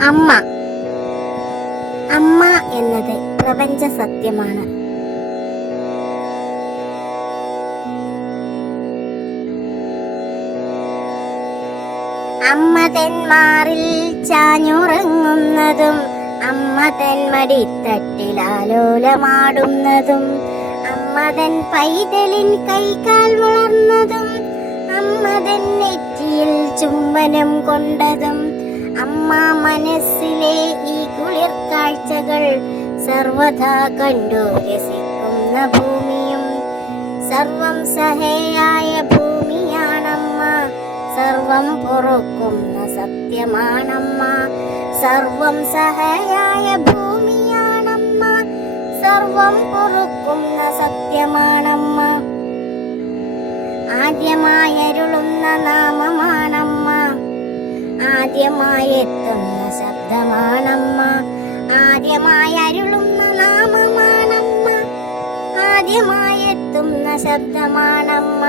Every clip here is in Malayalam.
അമ്മ. അമ്മ എന്നത് പ്രപഞ്ച സത്യമാണ്. അമ്മ തന്മാറിൽ ചാഞ്ഞുറങ്ങുന്നതും അമ്മ തൻ മടിത്തട്ടിലാലോലമാടുന്നതും അമ്മ തൻ പൈതലിൻ കൈകാൽ വളർന്നതും അമ്മ തൻ നെറ്റിയിൽ ചുംബനം കൊണ്ടതും അമ്മ മനസ്സിലെ ഈ കുളിർ കാഴ്ചകൾ സർവദാ കണ്ടു രസിക്കുന്ന ഭൂമിയും സർവം സഹയായ ഭൂമിയാണമ്മ. സർവം പൊറുക്കുന്ന സത്യമാണമ്മ. സർവം സഹയായ ഭൂമിയാണമ്മ. സർവം പൊറുക്കുന്ന സത്യമാണമ്മ. ആദ്യമായരുളുന്ന നാമമാണമ്മ. ആദ്യമായെത്തുന്ന ശബ്ദമാണമ്മ. ആദ്യമായരുളുന്ന നാമമാണമ്മ. ആദ്യമായെത്തുന്ന ശബ്ദമാണമ്മ.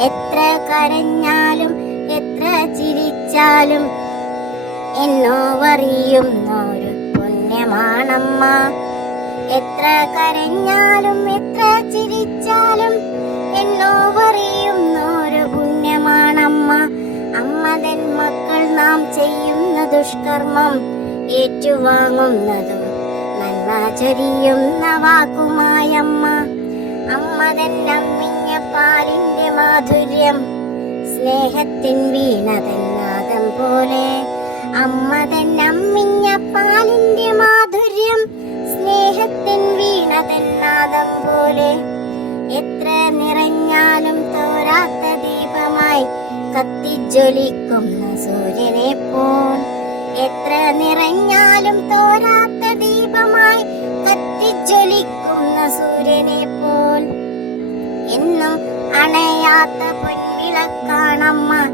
എത്ര കരഞ്ഞാലും എത്ര ചിരിച്ചാലും എന്നോവറിയുന്നൊരു പുണ്യമാണമ്മ. എത്ര കരഞ്ഞാലും എത്ര ചിരിച്ചാലും എന്നോവറിയുന്നൊരു പുണ്യമാണമ്മ. അമ്മ തൻ മക്കൾ നാം ചെയ്യുന്ന ദുഷ്കർമ്മം ഏറ്റുവാങ്ങുന്നതും നന്മ ചൊരിയുന്ന വാക്കുമായമ്മ. അമ്മ തൻ അമ്മിഞ്ഞ പാലിന്റെ മാധുര്യം സ്നേഹത്തിൻ വീണതൻ നാദം പോലെ. അമ്മ തൻ അമ്മിഞ്ഞ പാലിന്റെ മാധുര്യം സ്നേഹത്തിൻ വീണതൻ നാദം പോലെ. എത്ര നിറഞ്ഞാലും തോരാത്ത ദീപമായി കത്തിജ്വലിക്കുന്ന സൂര്യനെ പോൽ. എത്ര നിറഞ്ഞാലും തോരാത്ത ദീപമായി കത്തിജ്വലിക്കുന്ന സൂര്യനെ പോൽ. എന്നും അണയാത്ത പൊൻവിളക്കാണമ്മ.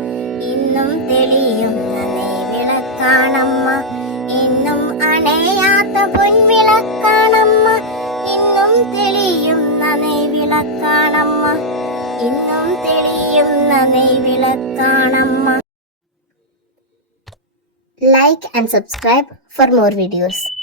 ഇന്നും തെളിയുന്ന നെയ്വിളക്കാണമ്മ. എന്നും അണയാത്ത പൊൻവിളക്കാണമ്മ. ഇന്നും തെളിയുന്ന നെയ്വിളക്കാണമ്മ. ഇന്നും തെളിയുന്ന നെയ്വിളക്കാണമ്മ. Like and subscribe for more videos.